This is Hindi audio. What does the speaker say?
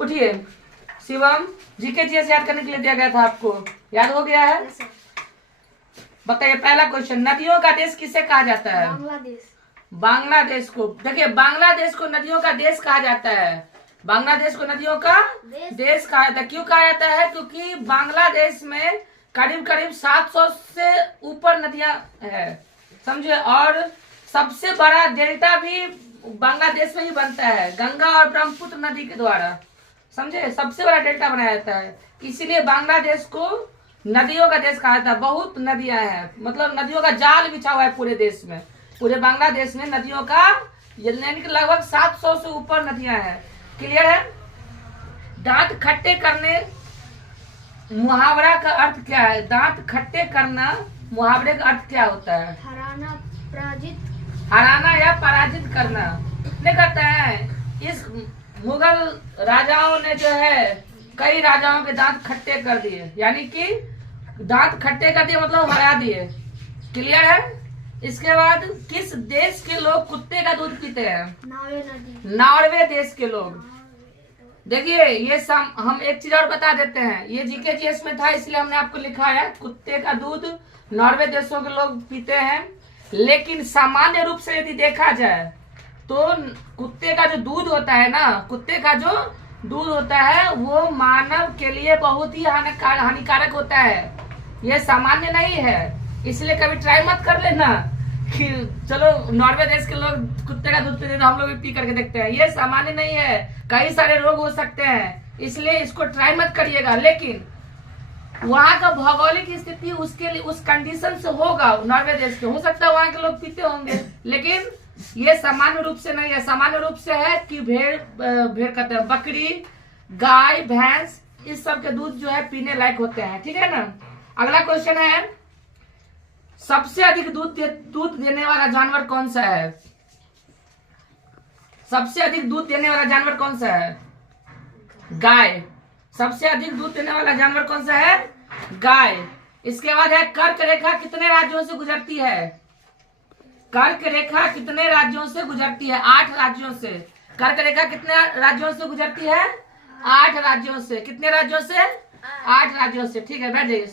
उठिए। शिवम, जीके जीएस याद करने के लिए दिया गया था आपको, याद हो गया है? बताइए पहला क्वेश्चन, नदियों का देश किसे कहा जाता है? बांग्लादेश। बांग्लादेश को, देखिए बांग्लादेश को नदियों का देश कहा जाता है। बांग्लादेश को नदियों का देश कहा जाता है। क्यों कहा जाता है? क्योंकि बांग्लादेश में करीब करीब 700 से ऊपर नदियां है, समझे। और सबसे बड़ा डेल्टा भी बांग्लादेश में ही बनता है, गंगा और ब्रह्मपुत्र नदी के द्वारा, समझे। सबसे बड़ा डेल्टा बनाया जाता है, इसीलिए बांग्लादेश को नदियों का देश कहा जाता है। बहुत नदियां हैं, मतलब नदियों का जाल बिछा हुआ है पूरे देश में। पूरे बांग्लादेश में नदियों का यानी कि लगभग 700 से ऊपर नदियां हैं। क्लियर है? दांत खट्टे करने मुहावरा का अर्थ क्या है? दांत खट्टे करना मुहावरे का अर्थ क्या होता है? हराना, पराजित। हराना या पराजित करना। नहीं कहते हैं इस मुगल राजाओं ने जो है कई राजाओं के दांत खट्टे कर दिए, यानी कि दांत खट्टे कर दिए मतलब हरा दिए। क्लियर है? इसके बाद किस देश के लोग कुत्ते का दूध पीते हैं? नॉर्वे देश के लोग। देखिए ये हम एक चीज और बता देते हैं, ये जीके जीएस में था इसलिए हमने आपको लिखा है, कुत्ते का दूध नॉर्वे देशों के लोग पीते हैं। लेकिन सामान्य रूप से यदि देखा जाए तो कुत्ते का जो दूध होता है ना, कुत्ते का जो दूध होता है वो मानव के लिए बहुत ही हानिकारक होता है। ये सामान्य नहीं है, इसलिए कभी ट्राई मत कर लेना कि चलो नॉर्वे देश के लोग कुत्ते का दूध पीते हैं तो हम लोग भी पी करके देखते हैं। ये सामान्य नहीं है, कई सारे रोग हो सकते हैं, इसलिए इसको ट्राई मत करिएगा। लेकिन वहाँ का भौगोलिक स्थिति उसके लिए उस कंडीशन से होगा, नॉर्वे देश के हो सकता है वहाँ के लोग पीते होंगे, लेकिन ये सामान्य रूप से नहीं है। सामान्य रूप से है कि भेड़ कहते हैं, बकरी, गाय, भैंस, इस सब के दूध जो है पीने लायक होते हैं। ठीक है ना? अगला क्वेश्चन है, सबसे अधिक दूध देने वाला जानवर कौन सा है? सबसे अधिक दूध देने वाला जानवर कौन सा है? गाय। सबसे अधिक दूध देने वाला जानवर कौन सा है? गाय। इसके बाद है, कर्क रेखा कितने राज्यों से गुजरती है? कर्क रेखा कितने राज्यों से गुजरती है? 8 राज्यों से। कर्क रेखा कितने राज्यों से गुजरती है? 8 राज्यों से। कितने राज्यों से? 8 राज्यों से। ठीक है, बैठ जाइए।